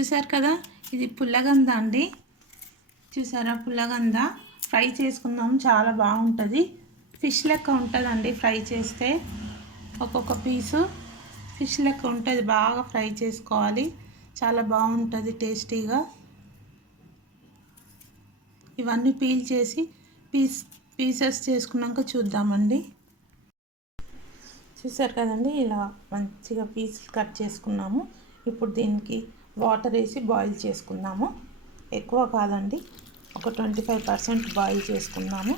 చూసారు కదా, ఇది పుల్లగంద అండి. చూసారా, పుల్లగంద ఫ్రై చేసుకుందాం, చాలా బాగుంటుంది. ఫిష్ లెక్క ఉంటుందండి ఫ్రై చేస్తే. ఒక్కొక్క పీసు ఫిష్ లెక్క ఉంటుంది. బాగా ఫ్రై చేసుకోవాలి, చాలా బాగుంటుంది టేస్టీగా. ఇవన్నీ పీల్ చేసి పీసెస్ చేసుకున్నాక చూద్దామండి. చూసారు కదండి, ఇలా మంచిగా పీసులు కట్ చేసుకున్నాము. ఇప్పుడు దీనికి వాటర్ వేసి బాయిల్ చేసుకుందాము. ఎక్కువ కాదండి, ఒక 25% బాయిల్ చేసుకుందాము.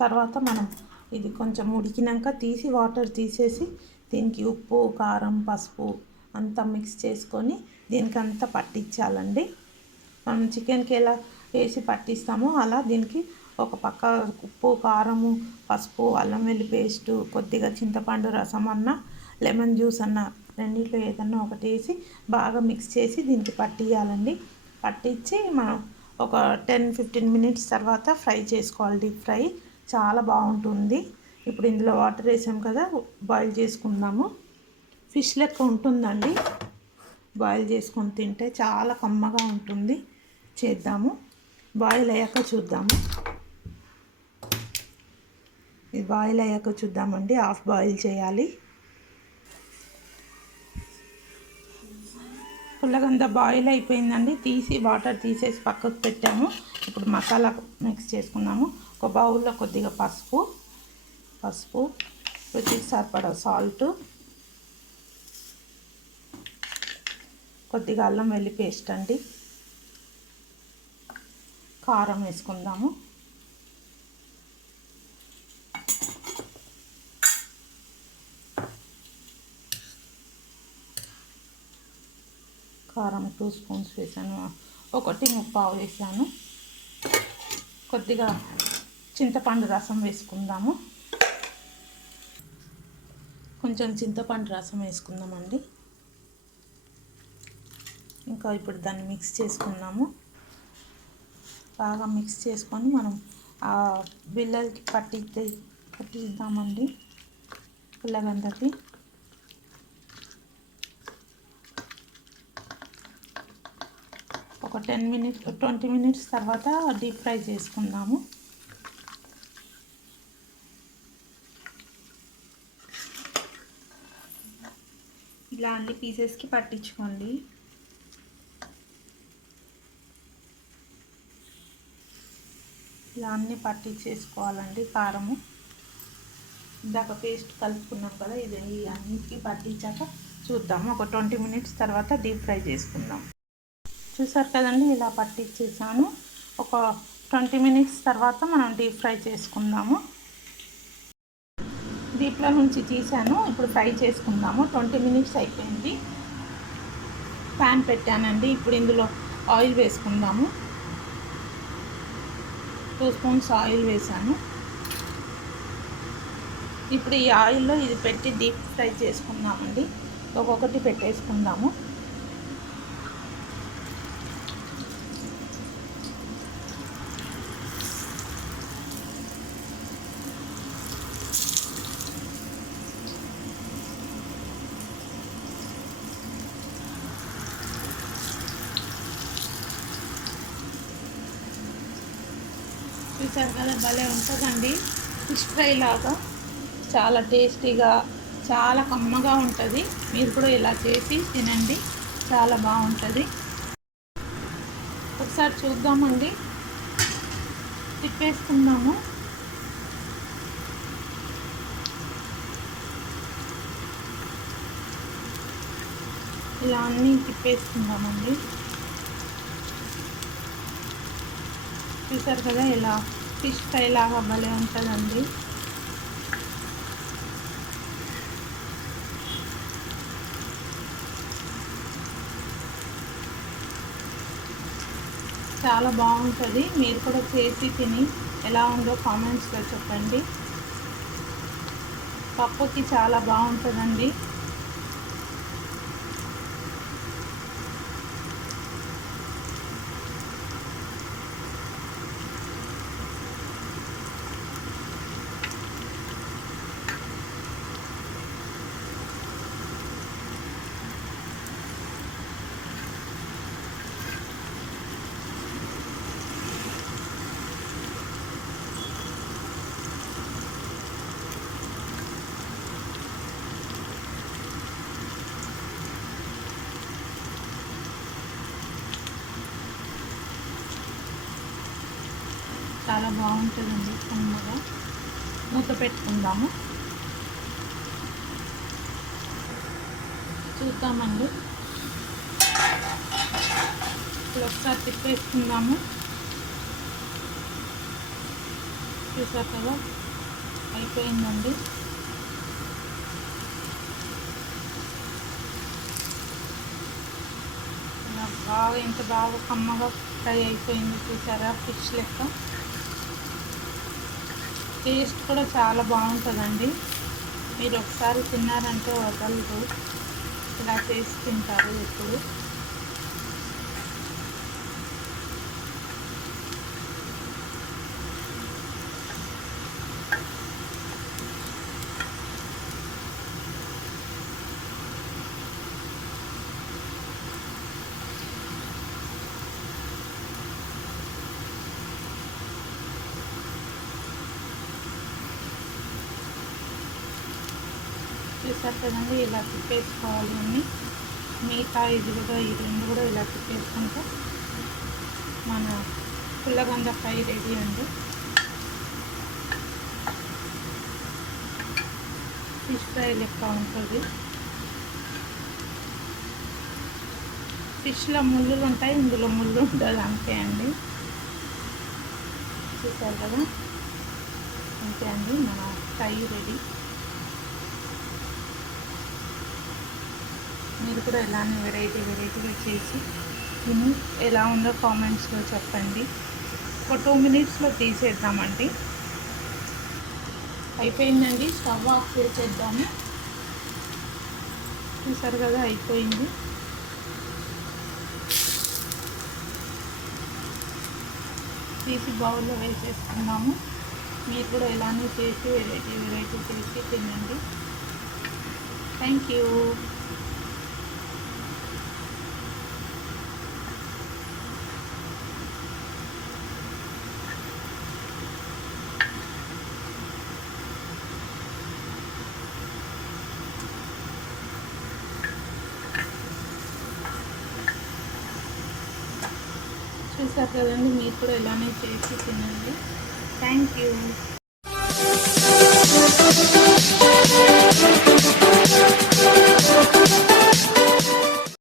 తర్వాత మనం ఇది కొంచెం ఉడికినాక తీసి వాటర్ తీసేసి దీనికి ఉప్పు, కారం, పసుపు అంతా మిక్స్ చేసుకొని దీనికి అంతా పట్టించాలండి. మనం చికెన్కి ఎలా వేసి పట్టిస్తామో అలా దీనికి ఒక పక్క ఉప్పు, కారము, పసుపు, అల్లం వెల్లుల్లి పేస్టు, కొద్దిగా చింతపండు రసం అన్న, లెమన్ జ్యూస్ అన్న, రెండిట్లో ఏదన్నా ఒకటి వేసి బాగా మిక్స్ చేసి దీనికి పట్టియాలండి. పట్టించి మనం ఒక 10-15 మినిట్స్ తర్వాత ఫ్రై చేసుకోవాలి. డీప్ ఫ్రై చాలా బాగుంటుంది. ఇప్పుడు ఇందులో వాటర్ వేసాం కదా, బాయిల్ చేసుకుందాము. ఫిష్ లెక్క ఉంటుందండి, బాయిల్ చేసుకొని తింటే చాలా కమ్మగా ఉంటుంది. చేద్దాము, బాయిల్ అయ్యాక చూద్దాము. ఇది బాయిల్ అయ్యాక చూద్దామండి. హాఫ్ బాయిల్ చేయాలి. పుల్లగంద బాయిల్ అయిపోయిందండి. తీసి వాటర్ తీసేసి పక్కకు పెట్టాము. ఇప్పుడు మసాలా మిక్స్ చేసుకున్నాము. ఒక బౌల్లో కొద్దిగా పసుపు, రుచికి సరిపడా సాల్ట్, కొద్దిగా అల్లం వెల్లుల్లి పేస్ట్ అండి, కారం వేసుకుందాము. కారం 2 స్పూన్స్ వేసాను. 1.25 వేసాను. కొద్దిగా చింతపండు రసం వేసుకుందాము. కొంచెం చింతపండు రసం వేసుకుందామండి. ఇంకా ఇప్పుడు దాన్ని మిక్స్ చేసుకుందాము. బాగా మిక్స్ చేసుకొని మనం ఆ బిళ్ళలకి పట్టిద్దామండి పుల్లగందకి. ఒక 20 మినిట్స్ తర్వాత డీప్ ఫ్రై చేసుకుందాము. ఇలా అన్ని పీసెస్కి పట్టించుకోండి. ఇలా అన్నీ పట్టించేసుకోవాలండి. కారము ఇందాక పేస్ట్ కలుపుకున్నాం కదా, ఇది అన్నిటికీ పట్టించాక చూద్దాము. ఒక 20 మినిట్స్ తర్వాత డీప్ ఫ్రై చేసుకుందాం. చూసారు కదండి, ఇలా పట్టించేసాను. ఒక 20 మినిట్స్ తర్వాత మనం డీప్ ఫ్రై చేసుకుందాము. డీప్లో నుంచి తీసాను, ఇప్పుడు ఫ్రై చేసుకుందాము. 20 మినిట్స్ అయిపోయింది. ప్యాన్ పెట్టానండి. ఇప్పుడు ఇందులో ఆయిల్ వేసుకుందాము. 2 స్పూన్స్ ఆయిల్ వేసాను. ఇప్పుడు ఈ ఆయిల్లో ఇది పెట్టి డీప్ ఫ్రై చేసుకుందామండి. ఒక్కొక్కటి పెట్టేసుకుందాము. చూసారు కదా, భలే ఉంటుందండి. ఫిష్ ఫ్రై లాగా చాలా టేస్టీగా, చాలా కమ్మగా ఉంటుంది. మీరు కూడా ఇలా చేసి తినండి, చాలా బాగుంటుంది. ఒకసారి చూద్దామండి, తిప్పేసుకుందాము. ఇలా అన్నీ తిప్పేసుకుందామండి. చూసారు కదా, ఇలా ఫిష్ ఫ్రై లాగా భలే ఉంటుందండి. చాలా బాగుంటుంది. మీరు కూడా చేసి తిని ఎలా ఉందో కామెంట్స్లో చెప్పండి. పప్పుకి చాలా బాగుంటుందండి. చాలా బాగుంటుందండి కమ్మగా. మూత పెట్టుకుందాము, చూద్దామండి. ఇప్పుడు ఒకసారి తిప్పేసుకుందాము. చూసారు కదా, అయిపోయిందండి. బాగా ఎంత బాగా కమ్మగా ఫ్రై అయిపోయింది చూసారా, ఫిష్ లెక్క. టేస్ట్ కూడా చాలా బాగుంటుందండి. మీరు ఒకసారి తిన్నారంటే వదలరు, ఇలా చేసి తింటారు ఎప్పుడు. చూసారు కదండి, ఇలా తిప్పేసుకోవాలి అన్నీ. మిగతా ఇది కూడా, ఈ రెండు కూడా ఇలా తిప్పేసుకుంటే మన పుల్లగంద ఫ్రై రెడీ అండి. ఫిష్ ఫ్రై లెక్క ఉంటుంది. ఫిష్లో ముళ్ళులు ఉంటాయి, ఇందులో ముళ్ళు ఉంటుంది, అంతే అండి. చూసారు కదా, అంతే అండి, మన ఫ్రై రెడీ. మీరు కూడా ఇలానే వెరైటీగా చేసి తిని ఎలా ఉందో కామెంట్స్లో చెప్పండి. ఒక 2 మినిట్స్లో తీసేద్దామండి. అయిపోయిందండి, స్టవ్ ఆఫ్ చేసేద్దాము. చూసారు కదా, అయిపోయింది. తీసి బౌల్లో వేసేసుకున్నాము. మీరు కూడా ఇలానే చేసి వెరైటీ చేసి తినండి. Thank you. చూసారు కదండి, మీరు కూడా ఇలానే చేసి తినండి. Thank you.